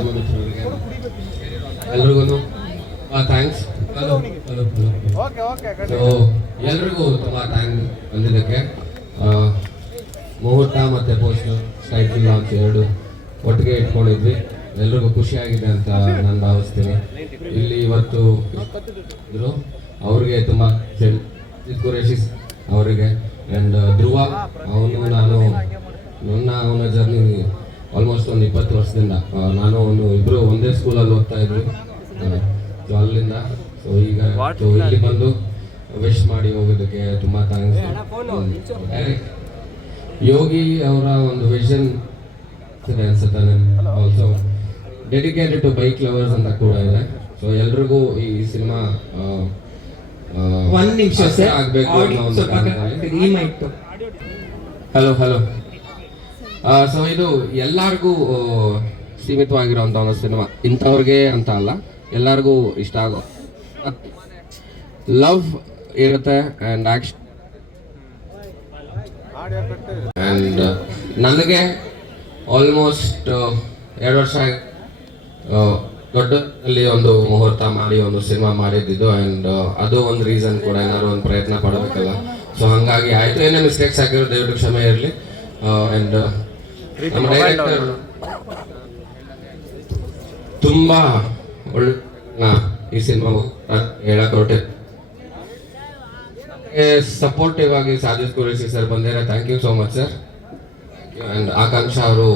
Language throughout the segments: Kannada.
ಮಾಧ್ಯಮ ಮಿತ್ರರಿಗೆ ಎಲ್ರಿಗೂ ಥ್ಯಾಂಕ್ಸ್. ಸೊ ಎಲ್ರಿಗೂ ತುಂಬ ಥ್ಯಾಂಕ್ಸ್ ಬಂದಿದ್ದಕ್ಕೆ. ಮುಹೂರ್ತ ಮತ್ತು ಪೋಸ್ಟ್ ಟೈಟಲ್ ಲಾಂಚ್ ಎರಡು ಒಟ್ಟಿಗೆ ಇಟ್ಕೊಂಡಿದ್ವಿ. ಎಲ್ರಿಗೂ ಖುಷಿಯಾಗಿದೆ ಅಂತ ನಾನು ಭಾವಿಸ್ತೀನಿ. ಇಲ್ಲಿ ಇವತ್ತು ಇದ್ರು ಅವ್ರಿಗೆ ತುಂಬ ಕುರೇಶಿ ಅವರಿಗೆ ಆ್ಯಂಡ್ ಧ್ರುವ ಅವನ ಜರ್ನಿ ಆಲ್ಮೋಸ್ಟ್ ಒಂದು 20 ವರ್ಷದಿಂದ ನಾನು ಅವನು ಇಬ್ಬರು ಒಂದೇ ಸ್ಕೂಲಲ್ಲಿ ಓದ್ತಾ ಇದ್ವಿ. ಸೊ ಅಲ್ಲಿಂದ ಈಗ ಇಲ್ಲಿ ಬಂದು ವಿಶ್ ಮಾಡಿ ಹೋಗೋದಕ್ಕೆ ತುಂಬ ಥ್ಯಾಂಕ್ಸ್. ಯೋಗಿ ಅವರ ಒಂದು ವಿಷನ್ ಅನ್ಸುತ್ತೆ also dedicated to bike lovers ಅಂತ ಕೂಡ ಇದೆ. ಸೊ ಎಲ್ರಿಗೂ ಈ ಸಿನಿಮಾ ಒಂದು ನಿಮಿಷ ಆಗಬೇಕು ಅನ್ನೋ ಒಂದು ಹಲೋ ಸೊ ಇದು ಎಲ್ಲರಿಗೂ ಸೀಮಿತವಾಗಿರುವಂಥ ಒಂದು ಸಿನಿಮಾ. ಇಂಥವ್ರಿಗೆ ಅಂತ ಅಲ್ಲ, ಎಲ್ಲರಿಗೂ ಇಷ್ಟ ಆಗೋ ಲವ್ ಇರುತ್ತೆ ಆ್ಯಂಡ್ ಆ್ಯಕ್ಷನ್. ಆ್ಯಂಡ್ ನನಗೆ ಆಲ್ಮೋಸ್ಟ್ 2 ವರ್ಷ ದೊಡ್ಡಲ್ಲಿ ಒಂದು ಮುಹೂರ್ತ ಮಾಡಿ ಒಂದು ಸಿನಿಮಾ ಮಾಡಿದ್ದು. ಆ್ಯಂಡ್ ಅದು ಒಂದು ರೀಸನ್ ಕೂಡ, ಏನಾದ್ರು ಒಂದು ಪ್ರಯತ್ನ ಪಡಬೇಕಲ್ಲ. ಸೊ ಹಾಗಾಗಿ ಆಯಿತು, ಏನೇ ಮಿಸ್ಟೇಕ್ಸ್ ಆಗಿರೋ ದಯವಿಟ್ಟು ಕ್ಷಮೆ ಇರಲಿ. ಆ್ಯಂಡ್ ನಮ್ಮ ಡೈರೆಕ್ಟರ್ ತುಂಬ ಒಳ್ಳೆ ಈ ಸಿನಿಮಾ ಹೇಳಕ್ ಹೊರಟೆ. ಸಪೋರ್ಟಿವ್ ಆಗಿ ಸಾಜಿದ್ ಕುರೇಶಿ ಸರ್ ಬಂದಿದ್ದಾರೆ. Thank you so much sir. And Akanksha ಅವರು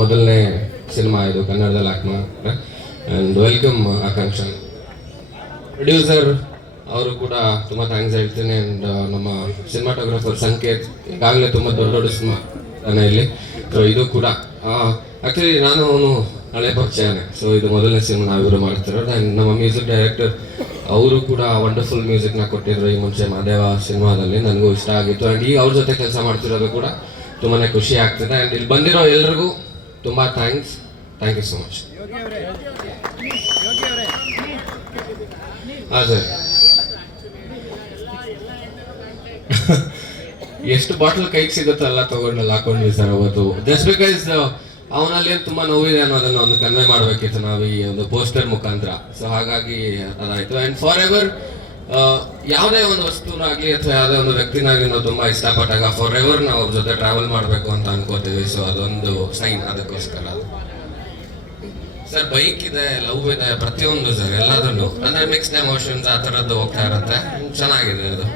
ಮೊದಲನೇ ಸಿನಿಮಾ ಇದು ಕನ್ನಡದಲ್ಲಿ ಆ್ಯಕ್ಟ್ ಮಾಡ್ತಾರೆ. And welcome Akanksha. ಪ್ರೊಡ್ಯೂಸರ್ ಅವರು ಕೂಡ ತುಂಬ ಥ್ಯಾಂಕ್ಸ್ ಹೇಳ್ತೀನಿ. ಆ್ಯಂಡ್ ನಮ್ಮ ಸಿನಿಮಾಟೋಗ್ರಫರ್ ಸಂಕೇತ್ ಈಗಾಗಲೇ ತುಂಬ ದೊಡ್ಡ ಸಿನಿಮಾ ಇಲ್ಲಿ. ಸೊ ಇದು ಕೂಡ ಆ್ಯಕ್ಚುಲಿ ನಾನು ಅವನು ಹಳೆ ಪರಿಚಯನೇ. ಸೊ ಇದು ಮೊದಲನೇ ಸಿನಿಮಾ ನಾವಿವರು ಮಾಡ್ತಿರೋದು. ಆ್ಯಂಡ್ ನಮ್ಮ ಮ್ಯೂಸಿಕ್ ಡೈರೆಕ್ಟರ್ ಅವರು ಕೂಡ ವಂಡರ್ಫುಲ್ ಮ್ಯೂಸಿಕ್ನ ಕೊಟ್ಟಿದ್ರು ಈ ಮುಂಚೆ ಮಾದೇವ ಸಿನಿಮಾದಲ್ಲಿ. ನನಗೂ ಇಷ್ಟ ಆಗಿತ್ತು. ಆ್ಯಂಡ್ ಈಗ ಅವ್ರ ಜೊತೆ ಕೆಲಸ ಮಾಡ್ತಿರೋದು ಕೂಡ ತುಂಬಾ ಖುಷಿ ಆಗ್ತಿದೆ. ಆ್ಯಂಡ್ ಇಲ್ಲಿ ಬಂದಿರೋ ಎಲ್ರಿಗೂ ತುಂಬ thanks. Thank you so much. ಹಾಂ ಸರ್, ಎಷ್ಟು ಬಾಟಲ್ ಕೈಗೆ ಸಿಗುತ್ತೋ ಎಲ್ಲ ತಗೊಂಡೆಲ್ಲ ಹಾಕೊಂಡ್ವಿ ಸರ್ ಅವತ್ತು. ಜಸ್ಟ್ ಬಿಕಾಸ್ ಅವನಲ್ಲಿ ತುಂಬ ನೋವಿದೆ ಅನ್ನೋದನ್ನು ಒಂದು ಕನ್ವೆ ಮಾಡಬೇಕಿತ್ತು ನಾವು ಈ ಒಂದು ಪೋಸ್ಟರ್ ಮುಖಾಂತರ. ಸೊ ಹಾಗಾಗಿ ಅದಾಯಿತು. ಆ್ಯಂಡ್ ಫಾರ್ ಎವರ್ ಯಾವುದೇ ಒಂದು ವಸ್ತುನಾಗಲಿ ಅಥವಾ ಯಾವುದೇ ಒಂದು ವ್ಯಕ್ತಿನಾಗಲಿ ನಾವು ತುಂಬ ಇಷ್ಟಪಟ್ಟಾಗ ಫಾರ್ ಎವರ್ ನಾವು ಅವ್ರ ಜೊತೆ ಟ್ರಾವೆಲ್ ಮಾಡಬೇಕು ಅಂತ ಅನ್ಕೋತೀವಿ. ಸೊ ಅದೊಂದು ಸೈನ್, ಅದಕ್ಕೋಸ್ಕರ ಸರ್. ಬೈಕ್ ಇದೆ, ಲವ್ ಇದೆ, ಪ್ರತಿಯೊಂದು ಸರ್ ಎಲ್ಲದನ್ನು ಅಂದರೆ ಮಿಕ್ಸ್ಡ್ ಎಮೋಷನ್ಸ್ ಆ ಥರದ್ದು ಹೋಗ್ತಾ ಇರುತ್ತೆ. ಚೆನ್ನಾಗಿದೆ ಅದು.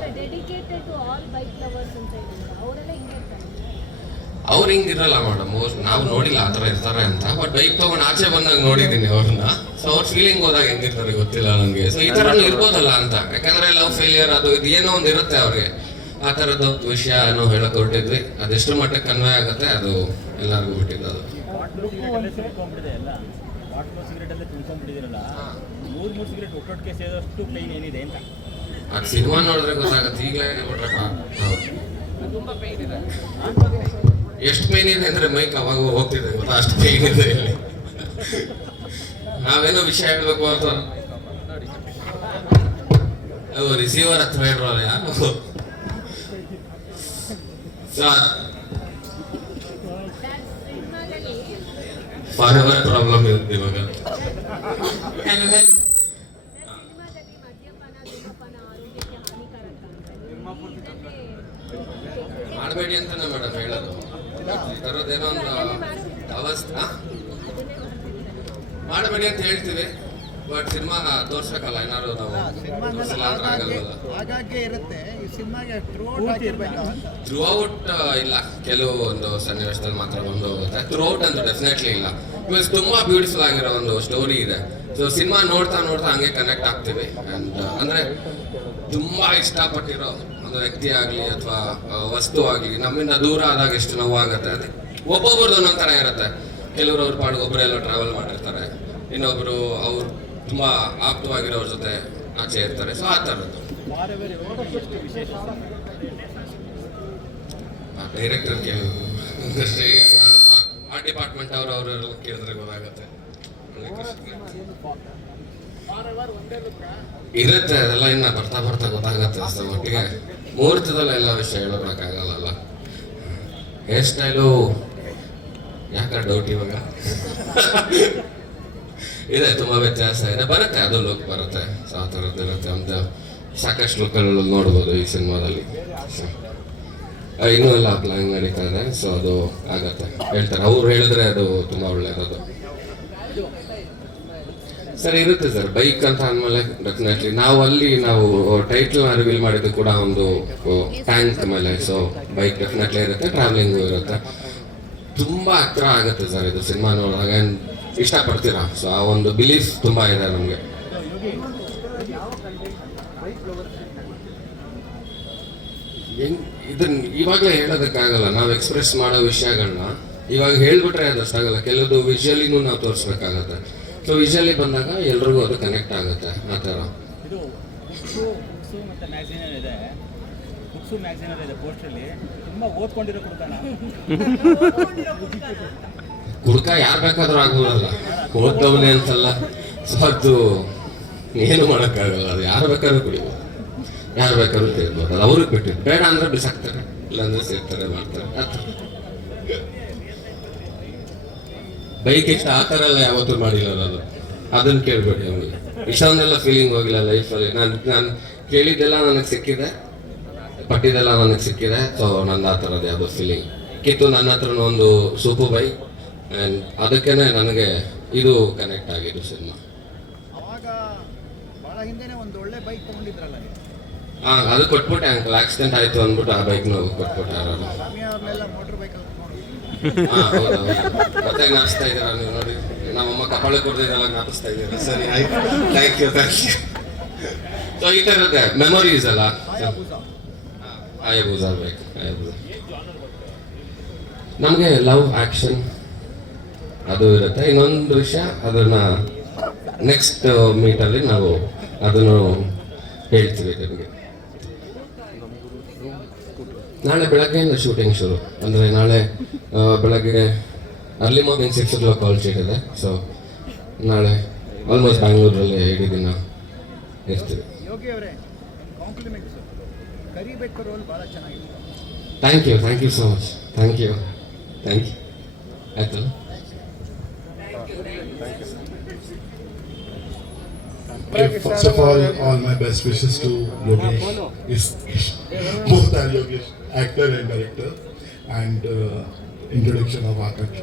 ಅವ್ರು ಹಿಂಗಿರಲ್ಲ ಮೇಡಮ್, ನಾವು ನೋಡಿಲ್ಲ ಆ ಥರ ಇರ್ತಾರೆ ಅಂತ. ಬಟ್ ಬೈಕ್ ತೊಗೊಂಡು ಆಚೆ ಬಂದಾಗ ನೋಡಿದ್ದೀನಿ ಅವ್ರನ್ನ. ಸೊ ಅವ್ರ ಫೀಲಿಂಗ್ ಹೋದಾಗ ಹೆಂಗಿರ್ತಾರೆ ಗೊತ್ತಿಲ್ಲ ನನಗೆ. ಸೊ ಈ ಥರನೂ ಇರ್ಬೋದಲ್ಲ ಅಂತ, ಯಾಕಂದರೆ ಲವ್ ಫೇಲಿಯರ್ ಅದು ಇದು ಏನೋ ಒಂದು ಇರುತ್ತೆ ಅವ್ರಿಗೆ. ಆ ಥರದ್ದು ವಿಷಯನೂ ಹೇಳಕ್ ಹೊರಟಿದ್ವಿ. ಅದೆಷ್ಟು ಮಟ್ಟಕ್ಕೆ ಕನ್ವೆ ಆಗುತ್ತೆ ಅದು ಎಲ್ಲರಿಗೂ ಬಿಟ್ಟಿದ್ದು. ಅದು ಅದು ಸಿನಿಮಾ ನೋಡಿದ್ರೆ ಗೊತ್ತಾಗುತ್ತೆ. ಈಗಲೇ ಎಷ್ಟು ಪೇನ್ ಇದೆ ಅಂದ್ರೆ ಮೈಕ್ ಅವಾಗ ಹೋಗ್ತಿದೆ ಗೊತ್ತಾ, ಅಷ್ಟು ಪೇನ್ ಇದೆ ಇಲ್ಲಿ. ನಾವೇನೋ ವಿಷಯ ಹೇಳ್ಬೇಕು ಅಂತ ರಿಸೀವರ್ ಹತ್ರ ಇಡ್ರಲ್ಲ ಯಾರು. ಫಾರ್ ಎವರ್ ಪ್ರಾಬ್ಲಮ್ ಇರುತ್ತೆ ಇವಾಗ. ಮಾಡಬೇಡಿ ಅಂತಾನೆ ಮೇಡಮ್ ಹೇಳೋದು. ಈ ಥರದ್ದೇನೋ ಒಂದು ಅವಸ್ಥೆ ಮಾಡಬೇಡಿ ಅಂತ ಹೇಳ್ತೀವಿ. ಬಟ್ ಸಿನಿಮಾ ತೋರ್ಸ್ಬೇಕಲ್ಲ, ಏನಾದ್ರು ನಾವು ಆಗಲ್ವಲ್ಲ. ಥ್ರೂ ಔಟ್ ಇಲ್ಲ, ಕೆಲವು ಒಂದು ಸನ್ನಿವೇಶದಲ್ಲಿ ಮಾತ್ರ ಬಂದು ಹೋಗುತ್ತೆ. ಥ್ರೂ ಔಟ್ ಅಂತೂ ಡೆಫಿನೆಟ್ಲಿ ಇಲ್ಲ. ಬಿಕಾಸ್ ತುಂಬಾ ಬ್ಯೂಟಿಫುಲ್ ಆಗಿರೋ ಒಂದು ಸ್ಟೋರಿ ಇದೆ. ಸೊ ಸಿನಿಮಾ ನೋಡ್ತಾ ನೋಡ್ತಾ ಹಂಗೆ ಕನೆಕ್ಟ್ ಆಗ್ತೀವಿ. ಆ್ಯಂಡ್ ಅಂದರೆ ತುಂಬಾ ಇಷ್ಟಪಟ್ಟಿರೋ ಒಂದು ವ್ಯಕ್ತಿ ಆಗಲಿ ಅಥವಾ ವಸ್ತು ಆಗಲಿ ನಮ್ಮಿಂದ ದೂರ ಆದಾಗ ಎಷ್ಟು ನೋವಾಗುತ್ತೆ. ಅದೇ ಒಬ್ಬೊಬ್ರದ್ದು ಒಂದೊಂದು ಥರ ಇರುತ್ತೆ. ಕೆಲವರು ಅವ್ರ ಪಾಡಿಗೆ ಒಬ್ಬರೆಲ್ಲ ಟ್ರಾವೆಲ್ ಮಾಡಿರ್ತಾರೆ, ಇನ್ನೊಬ್ರು ಅವ್ರು ತುಂಬ ಆಪ್ತವಾಗಿರೋರ ಜೊತೆ ಆಚೆ ಇರ್ತಾರೆ. ಸೊ ಆ ಥರದ್ದು ಡೈರೆಕ್ಟರ್ಗೆ ಆ ಡಿಪಾರ್ಟ್ಮೆಂಟ್ ಅವರೆಲ್ಲ ಕೇಳಿದ್ರೆ ಗೊತ್ತಾಗುತ್ತೆ. ಇರುತ್ತೆ ಅದೆಲ್ಲ, ಇನ್ನು ಬರ್ತಾ ಬರ್ತಾ ಗೊತ್ತಾಗತ್ತೆ. ಅಷ್ಟೇ ಒಟ್ಟಿಗೆ ಮುಹೂರ್ತದಲ್ಲ ಎಲ್ಲ ವಿಷಯ ಹೇಳೋಕ್ಕಾಗಲ್ಲ. ಹೇರ್ ಸ್ಟೈಲು ಯಾಕೆ ಡೌಟ್ ಇವಾಗ ಇದೆ, ತುಂಬ ವ್ಯತ್ಯಾಸ ಇದೆ, ಬರುತ್ತೆ ಅದು ಲುಕ್ ಬರುತ್ತೆ. ಸೊ ಆ ಥರದ್ದು ಇರುತ್ತೆ, ಒಂದು ಸಾಕಷ್ಟು ಲುಕ್ಗಳು ನೋಡ್ಬೋದು ಈ ಸಿನಿಮಾದಲ್ಲಿ. ಇನ್ನೂ ಎಲ್ಲ ಪ್ಲಾನ್ ನಡೀತಾ ಇದೆ, ಸೊ ಅದು ಆಗತ್ತೆ ಹೇಳ್ತಾರೆ. ಅವ್ರು ಹೇಳಿದ್ರೆ ಅದು ತುಂಬ ಒಳ್ಳೆಯದು. ಸರ್ ಇರುತ್ತೆ ಸರ್, ಬೈಕ್ ಅಂತ ಅಂದಮೇಲೆ ಡೆಫಿನೆಟ್ಲಿ ನಾವು ಟೈಟಲ್ ರಿವೀಲ್ ಮಾಡಿದ್ದು ಕೂಡ ಒಂದು ಟ್ಯಾಂಕ್ ಮೇಲೆ. ಸೊ ಬೈಕ್ ಡೆಫಿನೆಟ್ಲಿ ಇರುತ್ತೆ, ಟ್ರಾವೆಲಿಂಗು ಇರುತ್ತೆ. ತುಂಬ ಹತ್ರ ಆಗುತ್ತೆ ಸರ್ ಇದು ಸಿನಿಮಾ ನೋಡಿದಾಗ, ಇಷ್ಟಪಡ್ತೀರಾ. ಸೊ ಆ ಒಂದು ಬಿಲೀಫ್ ತುಂಬ ಇದೆ ನಮಗೆ. ಇದನ್ನ ಇವಾಗಲೇ ಹೇಳೋದಕ್ಕಾಗಲ್ಲ, ನಾವು ಎಕ್ಸ್ಪ್ರೆಸ್ ಮಾಡೋ ವಿಷಯಗಳನ್ನ ಇವಾಗ ಹೇಳ್ಬಿಟ್ರೆ ಅದಷ್ಟಾಗಲ್ಲ. ಕೆಲವೊಂದು ವಿಷುವಲಿನೂ ನಾವು ತೋರಿಸ್ಬೇಕಾಗತ್ತೆ. ಸೊ ವಿಷುವಲಿ ಬಂದಾಗ ಎಲ್ರಿಗೂ ಅದು ಕನೆಕ್ಟ್ ಆಗುತ್ತೆ ಆ ಥರ. ಕುಡ್ಕ ಯಾರು ಬೇಕಾದ್ರೂ ಆಗ್ಬೋದಲ್ಲ, ಓದ್ದವನೇ ಅಂತಲ್ಲ. ಸೊ ಅದು ಏನು ಮಾಡೋಕ್ಕಾಗಲ್ಲ, ಅದು ಯಾರು ಬೇಕಾದ್ರೂ ಕುಡಿಬೋದು, ಯಾರು ಬೇಕಾದ್ರೂ ತಿರ್ಬೋದು. ಅದು ಅವ್ರಿಗೆ ಬಿಟ್ಟಿದ್ದು, ಬೇಡ ಅಂದ್ರೆ ಬಿಸಾಕ್ತಾರೆ, ಇಲ್ಲಾಂದ್ರೆ ಸೇರ್ತಾರೆ, ಮಾಡ್ತಾರೆ. ಬೈಕ್ ಇಷ್ಟ ಆ ಥರ ಎಲ್ಲ ಯಾವತ್ತೂ ಮಾಡಿಲ್ಲ ನಾನು, ಅದನ್ನು ಕೇಳಬೇಡಿ ಅವನಿಗೆ. ಇಷ್ಟೊಂದೆಲ್ಲ ಫೀಲಿಂಗ್ ಹೋಗಿಲ್ಲ ಲೈಫಲ್ಲಿ. ನಾನು ಕೇಳಿದ್ದೆಲ್ಲ ನನಗೆ ಸಿಕ್ಕಿದೆ, ಪಟ್ಟಿದ್ದೆಲ್ಲ ನನಗೆ ಸಿಕ್ಕಿದೆ. ಸೊ ನಂದು ಆ ಥರದ್ದು ಯಾವುದೋ ಫೀಲಿಂಗ್ ಕಿತ್ತು. ನನ್ನ ಹತ್ರನೂ ಒಂದು ಸೂಪು ಬೈಕ್, ಆ್ಯಂಡ್ ಅದಕ್ಕೇ ನನಗೆ ಇದು ಕನೆಕ್ಟ್ ಆಗಿದ್ದು ಸಿನಿಮಾ. ಹಾಂ, ಅದು ಕೊಟ್ಬಿಟ್ಟೆ ಅಂಕಲ್, ಆಕ್ಸಿಡೆಂಟ್ ಆಯಿತು ಅಂದ್ಬಿಟ್ಟು ಆ ಬೈಕ್ನ ಕೊಟ್ಬಿಟ್ಟೆ. ಮತ್ತೆ ಜ್ಞಾಪಿಸ್ತಾ ಇದ್ದೀರಾ ನೀವು ನೋಡಿ, ನಮ್ಮಮ್ಮ ಕಪಾಳ ಕೊಡ್ದಿದ್ದೆಲ್ಲ ಜ್ಞಾಪಿಸ್ತಾ ಇದ್ದೀರಾ. ಸರಿ ಆಯ್ತು, ಥ್ಯಾಂಕ್ ಯು. ಸೊ ಈ ಥರದ್ದೇ ಮೆಮೊರೀಸ್ ಅಲ್ಲ. ಆಯಬೂಜಾ ಬೇಕು, ಆಯಬೂಜಾ. ನಮಗೆ ಲವ್ ಆಕ್ಷನ್ ಅದು ಇರುತ್ತೆ. ಇನ್ನೊಂದು ವಿಷಯ, ಅದನ್ನ ನೆಕ್ಸ್ಟ್ ಮೀಟಲ್ಲಿ ನಾವು ಅದನ್ನು ಹೇಳ್ತೀವಿ ನಿಮಗೆ. ನಾಳೆ ಬೆಳಗ್ಗೆಯಿಂದ ಶೂಟಿಂಗ್ ಶುರು. ಅಂದರೆ ನಾಳೆ ಬೆಳಗ್ಗೆ early morning 6 o'clock call sheet ಇದೆ. ಸೊ ನಾಳೆ ಆಲ್ಮೋಸ್ಟ್ ಬ್ಯಾಂಗ್ಳೂರಲ್ಲಿ ಇಡೀ ದಿನ ಇರ್ತೀವಿ. Thank you so much. Thank you ಆಯ್ತಲ್ಲ. First of all my best wishes to Yogesh. Both are Yogesh, actor and director, and introduction of Akash.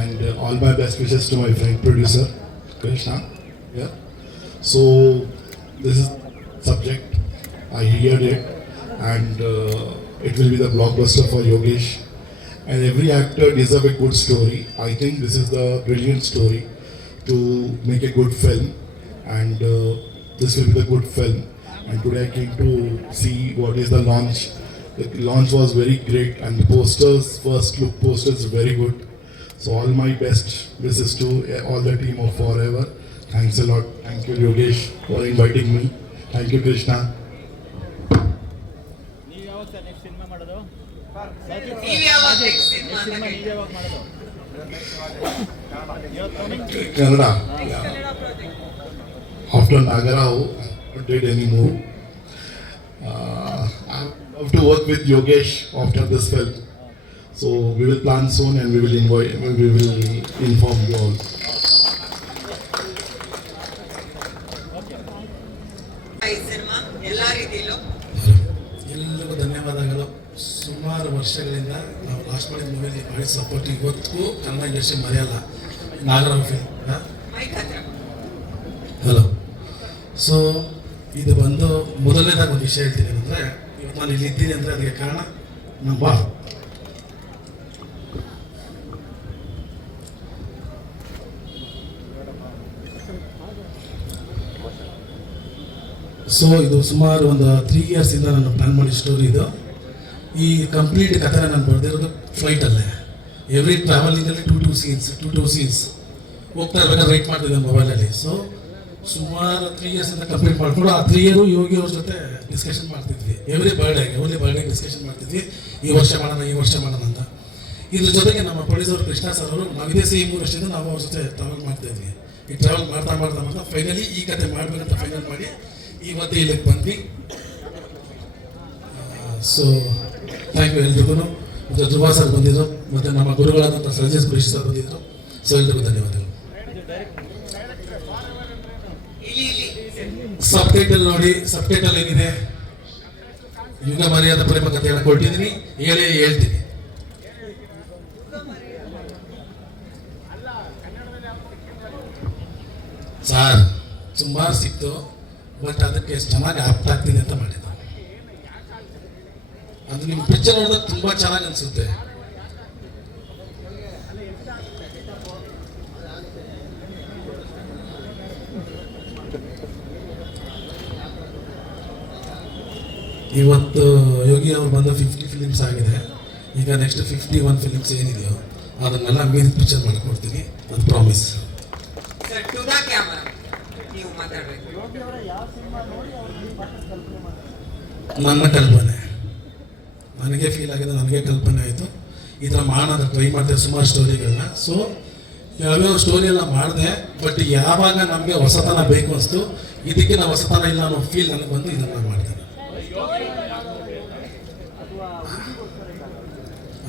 And all my best wishes to my friend producer Krishna. Yeah. So this is subject, I heard it, and it will be the blockbuster for Yogesh. And every actor deserves a good story. I think this is the brilliant story to make a good film. And this will be the good film. And today I came to see what is the launch. The launch was very great, and the posters, first look posters, very good. So all my best wishes to all the team of Forever. Thanks a lot. Thank you Yogesh for inviting me. Thank you Krishna. Kannada. Yeah. After Nagarao, did any move. I have to work with Yogesh after this film. So we will plan soon, and we will inform you all. ಎಲ್ಲರಿಗೂ ಧನ್ಯವಾದಗಳು. ಸುಮಾರು ವರ್ಷಗಳಿಂದ ನಾವು ಲಾಸ್ಟ್ ಮಾಡಿದ ಮೂವಿಯಲ್ಲಿ ಮಾಡಿ ಸಪೋರ್ಟ್ ಇವತ್ತಿಗೂ ಕನ್ನಡ ಇಂಡಸ್ಟ್ರಿ ಮರೆಯಲ್ಲ. ನಾಗರಾವ್ ಫಿಲ್ಮ್. ಹಲೋ. ಸೊ ಇದು ಬಂದು ಮೊದಲನೇದಾಗಿ ಒಂದು ವಿಷಯ ಹೇಳ್ತೀನಿ ಅಂದರೆ, ಇವತ್ತು ನಾನು ಇಲ್ಲಿ ಇದ್ದೀನಿ ಅಂದರೆ ಅದಕ್ಕೆ ಕಾರಣ ನಮ್ಮ ಸೊ ಇದು ಸುಮಾರು ಒಂದು 3 years ಇಂದ ನಾನು ಪ್ಲ್ಯಾನ್ ಮಾಡಿದ ಸ್ಟೋರಿ ಇದು. ಈ ಕಂಪ್ಲೀಟ್ ಕಥೆನ ನಾನು ಬರೆದಿರೋದು ಫ್ಲೈಟಲ್ಲೇ. ಎವ್ರಿ ಟ್ರಾವೆಲಿಂಗಲ್ಲಿ ಟೂ ಸೀನ್ಸ್ ಹೋಗ್ತಾ ಇರ್ಬೇಕಾದ್ರೆ ರೈಟ್ ಮಾಡ್ತಿದ್ದೆ ಮೊಬೈಲಲ್ಲಿ. ಸೊ ಸುಮಾರು 3 years ಇಂದ ಕಂಪ್ಲೀಟ್ ಮಾಡಿಕೊಂಡು ಆ 3 year ಯೋಗಿ ಅವ್ರ ಜೊತೆ ಡಿಸ್ಕಷನ್ ಮಾಡ್ತಿದ್ವಿ. ಎವ್ರಿ ಬರ್ಡೇ ಡಿಸ್ಕಷನ್ ಮಾಡ್ತಿದ್ವಿ, ಈ ವರ್ಷ ಮಾಡೋಣ ಅಂತ. ಇದ್ರ ಜೊತೆಗೆ ನಮ್ಮ ಪ್ರೊಡ್ಯೂಸರ್ ಕೃಷ್ಣ ಸರ್ ಅವರು, ನಾವು ಇದೇ ಸೇಮ್ 3 ವರ್ಷದಿಂದ ನಾವು ಅವ್ರ ಜೊತೆ ಟ್ರಾವೆಲ್ ಮಾಡ್ತಾಯಿದ್ವಿ. ಈ ಟ್ರಾವೆಲ್ ಮಾಡ್ತಾ ಫೈನಲಿ ಈ ಕತೆ ಮಾಡಬೇಕಂತ ಫೈನಲ್ ಮಾಡಿ ಇವತ್ತು ಇಲ್ಲಿಗೆ ಬಂದ್ವಿ. ಸೊ ಥ್ಯಾಂಕ್ ಯು ಎಲ್ರಿಗೂ. ಮತ್ತು ಧ್ರುವ ಸರ್ ಬಂದಿದ್ದರು, ಮತ್ತು ನಮ್ಮ ಗುರುಗಳಾದಂಥ ಸಂಜಯ್ ಕೃಷಿ ಸರ್ ಬಂದಿದ್ದರು. ಸೊ ಎಲ್ರಿಗೂ ಧನ್ಯವಾದಗಳು. ಸಬ್ ಟೈಟಲ್ ನೋಡಿ, ಸಬ್ ಟೈಟಲ್ ಏನಿದೆ, ಯುಗ ಮರ್ಯಾದ ಪ್ರೇಮ ಕಥೆಯನ್ನು ಕೊಟ್ಟಿದ್ದೀನಿ, ಹೇಳ್ತೀನಿ. ಸರ್ ಸುಮಾರು ಸಿಕ್ತು, ಬಟ್ ಅದಕ್ಕೆ ಎಷ್ಟು ಚೆನ್ನಾಗಿ ಆಪ್ಟ್ ಆಗ್ತಿದೆ ಅಂತ ಮಾಡಿದ. ಅದು ನಿಮ್ಮ ಪಿಕ್ಚರ್ ನೋಡಿದಾಗ ತುಂಬಾ ಚೆನ್ನಾಗಿ ಅನ್ಸುತ್ತೆ. ಇವತ್ತು ಯೋಗಿ ಅವ್ರು ಬಂದು 50 ಫಿಲಿಮ್ಸ್ ಆಗಿದೆ. ಈಗ ನೆಕ್ಸ್ಟ್ 51 ಫಿಲಿಮ್ಸ್ ಏನಿದೆಯೋ ಅದನ್ನೆಲ್ಲ ಮೀನ್ ಪಿಕ್ಚರ್ ಮಾಡಿಕೊಡ್ತೀನಿ, ಅದು ಪ್ರಾಮಿಸ್. ನನ್ನ ಕಲ್ಪನೆ, ನನಗೆ ಫೀಲ್ ಆಗಿದೆ, ನನಗೆ ಕಲ್ಪನೆ ಆಯಿತು ಈ ಥರ ಮಾಡೋಣ ಟ್ರೈ ಮಾಡ್ತೇವೆ ಸುಮಾರು ಸ್ಟೋರಿಗಳನ್ನ. ಸೊ ಯಾವ್ಯಾವ ಸ್ಟೋರಿ ಎಲ್ಲ ಮಾಡಿದೆ, ಬಟ್ ಯಾವಾಗ ನಮಗೆ ಹೊಸತನ ಬೇಕು ಅನಿಸ್ತು, ಇದಕ್ಕೆ ನಾವು ಹೊಸತನ ಇಲ್ಲ ಅನ್ನೋ ಫೀಲ್ ನನಗೆ ಬಂದು ಇದನ್ನು ಮಾಡ್ತೇನೆ.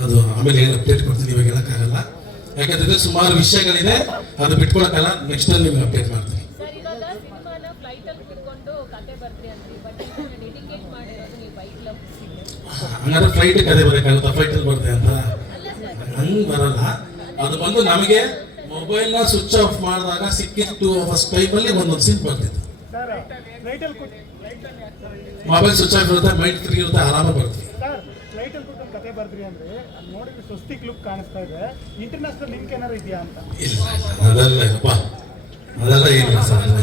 ಅದು ಆಮೇಲೆ ಏನು ಅಪ್ಡೇಟ್ ಕೊಡ್ತೀನಿ, ಇವಾಗ ಹೇಳೋಕ್ಕಾಗಲ್ಲ, ಯಾಕಂದ್ರೆ ಸುಮಾರು ವಿಷಯಗಳಿದೆ, ಅದು ಬಿಟ್ಕೊಳಕ್ಕಲ್ಲ. ನೆಕ್ಸ್ಟ್ ಟೈಮ್ ನಿಮ್ಗೆ ಅಪ್ಡೇಟ್ ಮಾಡ್ತೀನಿ. ಹಂಗಾದ್ರೆ ಫ್ಲೈಟ್ ಕತೆ ಬರೋಕ್ಕಾಗುತ್ತಾ? ಫ್ಲೈಟಲ್ಲಿ ಬರುತ್ತೆ ಅಂತ ಹಂಗೆ ಬರಲ್ಲ. ಅದು ಬಂದು ನಮಗೆ ಮೊಬೈಲ್ನ ಸ್ವಿಚ್ ಆಫ್ ಮಾಡಿದಾಗ ಸಿಕ್ಕಿತ್ತು ಫಸ್ಟ್ ಟೈಮಲ್ಲಿ ಒಂದೊಂದು ಸೀನ್ ಬರ್ತಿತ್ತು. ಮೊಬೈಲ್ ಸ್ವಿಚ್ ಆಫ್ ಇರುತ್ತೆ, ಮೈಂಡ್ ಫ್ರೀ ಇರುತ್ತೆ, ಆರಾಮಾಗಿ ಬರ್ತೀವಿ. ಕತೆ ಬರ್ದ್ರಿ ಅಂದ್ರೆ ನೋಡಿದ್ರೆ ಸ್ವಸ್ತಿಕ್ ಲುಕ್ ಕಾಣಿಸ್ತಾ ಇದೆ, ಇಂಟರ್ನ್ಯಾಷನಲ್ ಲಿಂಕ್ ಏನಾರು ಇದೆಯಾ ಅಂತ? ಇಲ್ಲ, ಅದೆಲ್ಲ ಇಲ್ಲಪ್ಪ, ಅದೆಲ್ಲ ಏನಿಲ್ಲ ಸರ್, ಅದೆಲ್ಲ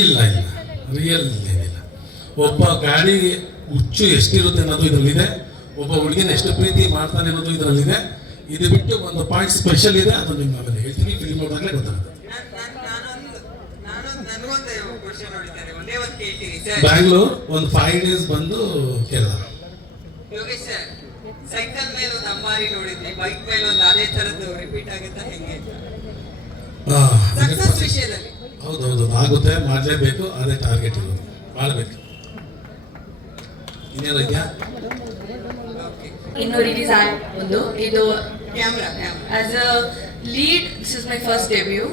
ಇಲ್ಲ ಇಲ್ಲ, ರಿಯಲ್ ಏನಿಲ್ಲ. ಒಬ್ಬ ಗಾಡಿ ಹುಚ್ಚು ಎಷ್ಟಿರುತ್ತೆ ಅನ್ನೋದು ಇದರಲ್ಲಿದೆ, ಒಬ್ಬ ಹುಡುಗಿನ ಎಷ್ಟು ಪ್ರೀತಿ ಮಾಡ್ತಾನೆ ಅನ್ನೋದು ಇದರಲ್ಲಿದೆ. ಇದು ಬಿಟ್ಟು ಒಂದು ಪಾಯಿಂಟ್ ಸ್ಪೆಷಲ್ ಇದೆ, ಅದು ನಿಮ್ಮ ಆಮೇಲೆ ಹೇಳ್ತೀನಿ, ಫಿಲ್ಮ್ ನೋಡಿದಾಗಲೇ ಗೊತ್ತಾಗುತ್ತೆ. ಬ್ಯಾಂಗ್ಳೂರ್ ಒಂದು 5 days ಬಂದು ಕೇರಳ. ಸೈಕಲ್ ಮೇಲೆ ಒಂದು ಅಂಬಾರಿ ನೋಡಿದ್ವಿ, ಬೈಕ್ ಮೇಲೆ ಒಂದು ಅದೇ ತರದ್ದು ರಿಪೀಟ್ ಆಗುತ್ತಾ ಹೆಂಗೆ ಸಕ್ಸಸ್ ವಿಷಯದಲ್ಲಿ? ಹೌದೌದು, ಆಗುತ್ತೆ, ಮಾಡಲೇಬೇಕು, ಅದೇ ಟಾರ್ಗೆಟ್ ಇರೋದು, ಮಾಡಬೇಕು. ಇನ್ನೇನು ಇದೆಯಾ? ಇನ್ನು ರಿಲೀಸ್ ಒಂದು ಇದು camera as a lead, this is my first debut.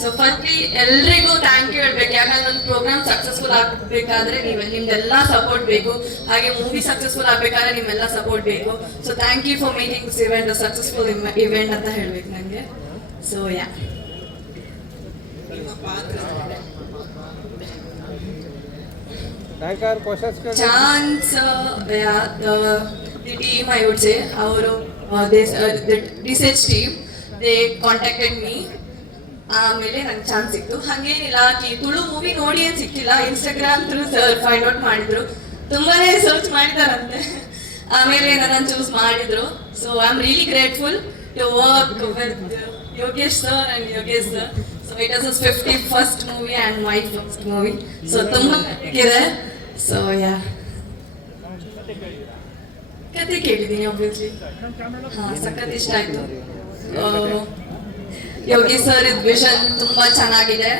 So firstly ಎಲ್ರಿಗೂ ಥ್ಯಾಂಕ್ ಯು ಹೇಳ್ಬೇಕು, ಯಾಕಂದ್ರೆ ನನ್ನ ಪ್ರೋಗ್ರಾಮ್ ಸಕ್ಸಸ್ಫುಲ್ ಆಗಬೇಕಾದ್ರೆ ನಿಮ್ದೆಲ್ಲ ಸಪೋರ್ಟ್ ಬೇಕು, ಹಾಗೆ ಮೂವಿ ಸಕ್ಸಸ್ಫುಲ್ ಆಗಬೇಕಾದ್ರೆ ನಿಮ್ಮೆಲ್ಲ ಸಪೋರ್ಟ್ ಬೇಕು. So thank you for making this event a successful event ಅಂತ ಹೇಳ್ಬೇಕು ನನಗೆ. So yeah, chance the team, I would say, our the research team, they contacted me. ಆಮೇಲೆ ನಂಗೆ ಚಾನ್ಸ್ ಸಿಕ್ತು. ಹಾಗೇನಿಲ್ಲ, ತುಳು ಮೂವಿ ನೋಡಿ ಏನು ಸಿಕ್ಕಿಲ್ಲ, ಇನ್ಸ್ಟಾಗ್ರಾಮ್ ಥ್ರೂ ಫೈಂಡ್ ಔಟ್ ಮಾಡಿದ್ರು, ತುಂಬಾನೇ ಸರ್ಚ್ ಮಾಡಿದಾರಂತೆ, ಆಮೇಲೆ ನನ್ನ ಚೂಸ್ ಮಾಡಿದ್ರು. So I am really grateful to work with Yogesh sir and Yogesh sir. So it was his 51st movie and my first movie. So ತುಂಬ ಇದೆ. ಸೊ ಯಾ, ಕತೆ ಕೇಳಿದ್ದೀನಿ ಆಬ್ವಿಯಸ್ಲಿ, ಹಾಂ, ಸಖತ್ ಇಷ್ಟ ಆಯಿತು. ಯೋಗಿ ಸರ್ ಇದ್ ವಿಷನ್ ತುಂಬಾ ಚೆನ್ನಾಗಿದೆ.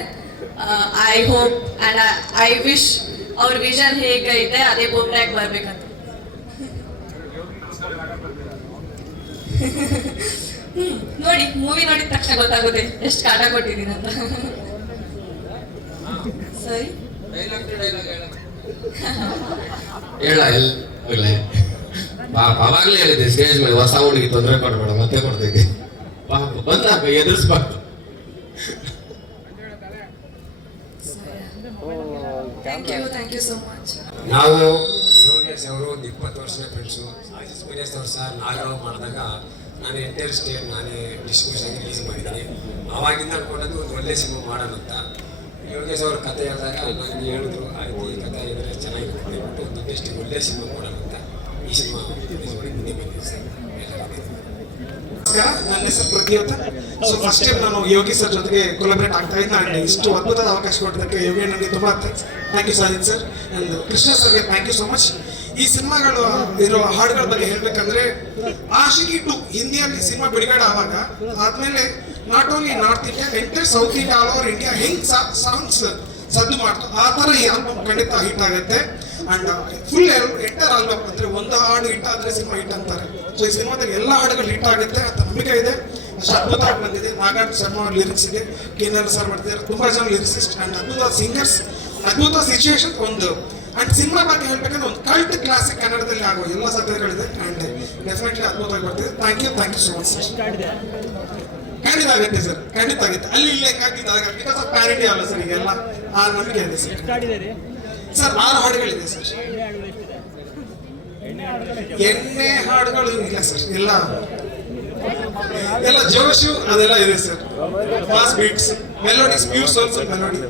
I hope and I wish ಅವ್ರ ವಿಷನ್ ಹೇಗೈತೆ ಅದೇ ಬೋರ್ಡ್ನಾಗ ಬರ್ಬೇಕಂತ. ನೋಡಿ, ಮೂವಿ ನೋಡಿದ ತಕ್ಷಣ ಗೊತ್ತಾಗುತ್ತೆ ಎಷ್ಟು ಕಾಟ ಕೊಟ್ಟಿದ್ದೀನಿ ಅಂತ. ಸರಿ, ಅವಾಗಲೇ ಹೇಳಿದ್ದೆ ಸ್ಟೇಜ್ ಮೇಲೆ, ಹೊಸ ಹುಡುಗಿ ತೊಂದರೆ ಕೊಡಬೇಡ, ಮತ್ತೆ ಕೊಡ್ತಿದ್ದೆ, ಬಂದಾಗ ಎದುರಿಸ್ಬಾರ್ದು. Thank you so much. ನಾವು ಯೋಗೇಶ್ ಅವರು ಒಂದು 20 ವರ್ಷದ ಫ್ರೆಂಡ್ಸು. ಎಕ್ಸ್ಪೀರಿಯನ್ಸ್ ಅವ್ರು ಸರ್ ನಾಗರಾವ್ ಮಾಡಿದಾಗ ನಾನು ಎಂಟೈರ್ ಸ್ಟೇಟ್ ನಾನೇ ಡಿಸ್ಟ್ರಿಬ್ಯೂಷನ್ ರಿಲೀಸ್ ಮಾಡಿದ್ದೀನಿ. ಆವಾಗಿಂದ ಅನ್ಕೊಂಡದ್ದು ಒಂದು ಒಳ್ಳೆ ಸಿನಿಮಾ ಮಾಡೋಣ ಅಂತ. ಯೋಗೇಶ್ ಅವ್ರ ಕತೆ ಹೇಳಿದಾಗ ನನಗೆ ಹೇಳಿದ್ರು, ಆಯ್ತು ಈ ಕತೆ ಇದ್ರೆ ಚೆನ್ನಾಗಿ ಕೊಟ್ಬಿಟ್ಟು ಒಂದು ಬೆಸ್ಟ್ ಒಳ್ಳೆ ಸಿನಿಮಾ ಮಾಡೋಣ ಅಂತ ಈ ಸಿನಿಮಾ ಮುಂದೆ ಬಂದಿದೆ ಸರ್. ನಮಸ್ಕಾರ, ನನ್ನ ಹೆಸರು ಪ್ರತಿಯೊತ್ತ. ಸೊ ಫಸ್ಟ್ ಟೈಮ್ ನಾನು ಯೋಗಿ ಸರ್ ಜೊತೆಗೆ ಕೊಲಾಬ್ರೇಟ್ ಆಗ್ತಾ ಇದ್ದೆ. ನಾನು ಇಷ್ಟು ಅದ್ಭುತವಾದ ಅವಕಾಶ ಕೊಟ್ಟಿದ್ದಕ್ಕೆ ಯೋಗಿ ನನಗೆ ತುಂಬ thank you Sajid sir and Krishna ಸರ್ಗೆ ಥ್ಯಾಂಕ್ ಯು ಸೊ ಮಚ್. ಈ ಸಿನಿಮಾಗಳು ಇರೋ ಹಾಡುಗಳ ಬಗ್ಗೆ ಹೇಳಬೇಕಂದ್ರೆ, ಆಶಿಕಿ 2 ಹಿಂದಿಯಲ್ಲಿ ಸಿನಿಮಾ ಬಿಡುಗಡೆ ಆವಾಗ ಆದಮೇಲೆ not only north India, entire south India, all over India ಹೆಂಗೆ ಸಾಂಗ್ಸ್ ಸದ್ದು ಮಾಡ್ತು ಆ ಥರ ಈ ಆಲ್ಬಮ್ ಖಂಡಿತ ಹಿಟ್ ಆಗುತ್ತೆ. ಅಂಡ್ ಫುಲ್ ಎಂಟರ್ ಆಲ್ಬಮ್ ಅಂದರೆ ಒಂದು ಹಾಡು ಹಿಟ್ ಆದರೆ ಸಿನಿಮಾ ಹಿಟ್ ಅಂತಾರೆ. ಸೊ ಈ ಸಿನಿಮಾದಲ್ಲಿ ಎಲ್ಲ ಹಾಡುಗಳು ಹಿಟ್ ಆಗುತ್ತೆ ಅಂತ ನಂಬಿಕೆ ಇದೆ. ಅಷ್ಟು ಅದ್ಭುತವಾಗಿ ಬಂದಿದೆ. ನಾಗಾರ್ಜುನ ಶರ್ಮಾ ಅವ್ರ ಲಿರಿಕ್ಸ್ ಇದೆ, ಕೆ.ಎನ್.ಆರ್. ಸರ್ ಮಾಡ್ತಿದ್ದಾರೆ, ತುಂಬಾ ಜನ ಲಿರಿಸಿಸ್ಟ್ ಅಂಡ್ ಅದ್ಭುತ ಸಿಂಗರ್ಸ್, ಅದ್ಭುತ ಸಿಚುವೇಶನ್ ಒಂದು. ಅಂಡ್ ಸಿನಿಮಾ ಬಗ್ಗೆ ಹೇಳ್ಬೇಕಂದ್ರೆ ಒಂದು ಕಲ್ಟ್ ಕ್ಲಾಸಿಕ್ ಕನ್ನಡದಲ್ಲಿ ಆಗೋ ಎಲ್ಲ ಸಾಧ್ಯತೆಗಳಿದೆ ಅಂಡ್ ಡೆಫಿನೆಟ್ಲಿ ಅದ್ಭುತವಾಗಿ ಬರ್ತಿದೆ. Thank you so much sir. ಖಂಡಿತ ಆಗುತ್ತೆ ಸರ್, ಖಂಡಿತ ಆಗುತ್ತೆ. ಅಲ್ಲಿ ಇಲ್ಲಿ ಹೆಂಗಾಗ್ತಿದ್ದಾಗ ಬಿಕಾಸ್ ಆಫ್ ಪ್ಯಾರಿಟಿ ಅಲ್ಲ ಸರ್, ಈಗೆಲ್ಲ ಆ ನಂಬಿಕೆ ಇದೆ ಸರ್. Sir 6 ಹಾಡುಗಳಿದೆ sir. ಎಣ್ಣೆ ಹಾಡುಗಳು ಇಲ್ಲ ಸರ್, ಎಲ್ಲ ಜೋಶು ಅದೆಲ್ಲ ಇದೆ sir. Fast beats, melodies, pure soulful melody.